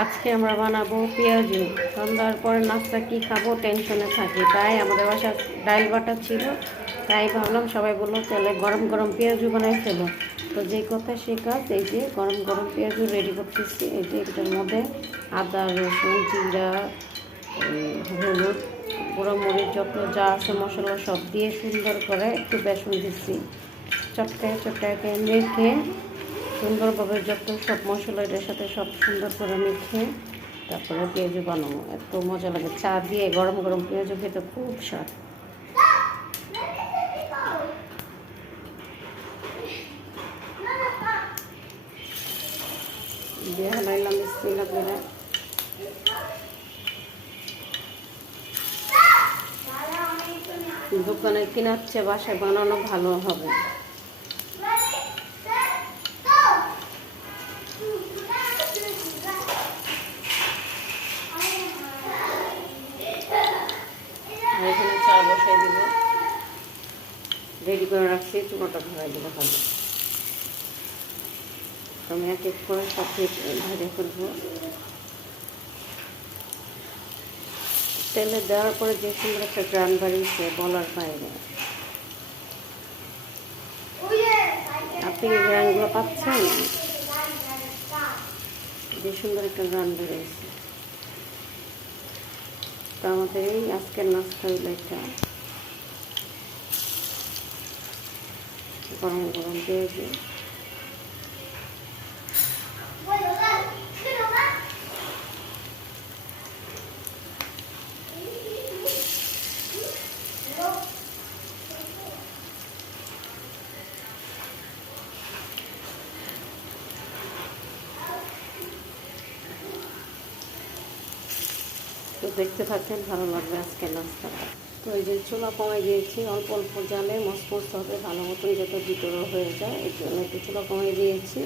আজকে আমরা বানাবো পেঁয়াজু। সন্ধ্যার পরে নাস্তা কি খাবো টেনশনে থাকি, তাই আমাদের বাসায় ডাল বাটা ছিল, তাই ভাবলাম সবাই বললো তাহলে গরম গরম পেঁয়াজু বানাই ফেলো। তো যে কথা সে কাজ, এই যে গরম গরম পেঁয়াজু রেডি করতেছি। এই যে এটার মধ্যে আদা রসুন জিরা হলুদ গুঁড়ো মরিচ যত যা আছে মশলা সব দিয়ে সুন্দর করে একটু বেসন দিচ্ছি, চটকায় চটকায় মেখে সুন্দরভাবে যত সব মশলা এটার সাথে সব সুন্দর করে মেখে তারপরে পেঁয়াজু বানাবো। এত মজা লাগে চা দিয়ে গরম গরম পেঁয়াজু খেতে, খুব স্বাদ। দিয়ে হালাইলাম বিসমিল্লাহ করে। দোকানে কেনার চেয়ে বাসায় বানানো ভালো হবে। আর এখানে চা বসাই দিব, রেডি করে রাখছি, চুনোটা ধরাই দেবো খালি। আমি এক এক করে সব ভেজে ফেলবো। তেলে দেওয়ার পরে যে সুন্দর একটা গ্রান বাড়িয়েছে বলার বাইরে। আপনি কি গ্রানগুলো পাচ্ছেন? যে সুন্দর একটা গ্রান বেরিয়েছে। তো আমাদের এই আজকের নাস্তা হইলো একটা গরম গরম পেঁয়াজু। তো দেখতে থাকেন, ভালো লাগবে আজকের নাস্তাটা। তো এই যে চুলা কমে দিয়েছি, অল্প অল্প জালে মসমস হবে ভালো মতন, যত ভিতরে হয়ে যায় এই জন্য একটু চুলা কমে দিয়েছি।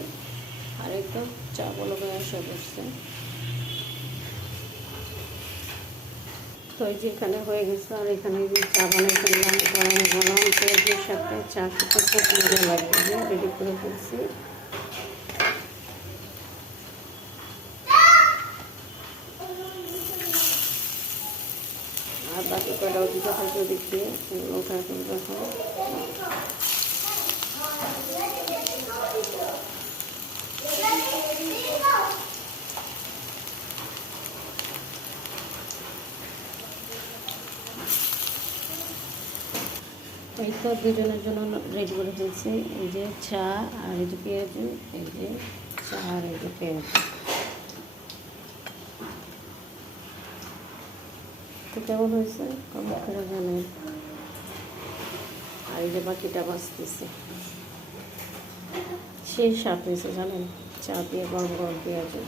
আর একদম চা বলকে এসে বসছে। তো এই যে এখানে হয়ে গেছে। আর এখানে যে চা বানিয়ে ফেললাম গরম গরম পেঁয়াজের সাথে, চা খেতে খুব মজা লাগবে। রেডি করে ফেলছি। আর বাকি কয়টাও দিতে থাকবে, দেখি ওঠায় দেখো। এই তো দুজনের জন্য রেডি করে ফেলছি। এই যে চা আর এই যে পেঁয়াজু, এই যে চা আর এই যে পেঁয়াজু। তো কেমন হয়েছে কমেন্ট করে জানেন। আর এই যে বাকিটা বাঁচতেছে, সেই স্বাদ হয়েছে জানেন, চা দিয়ে গরম গরম পেঁয়াজু।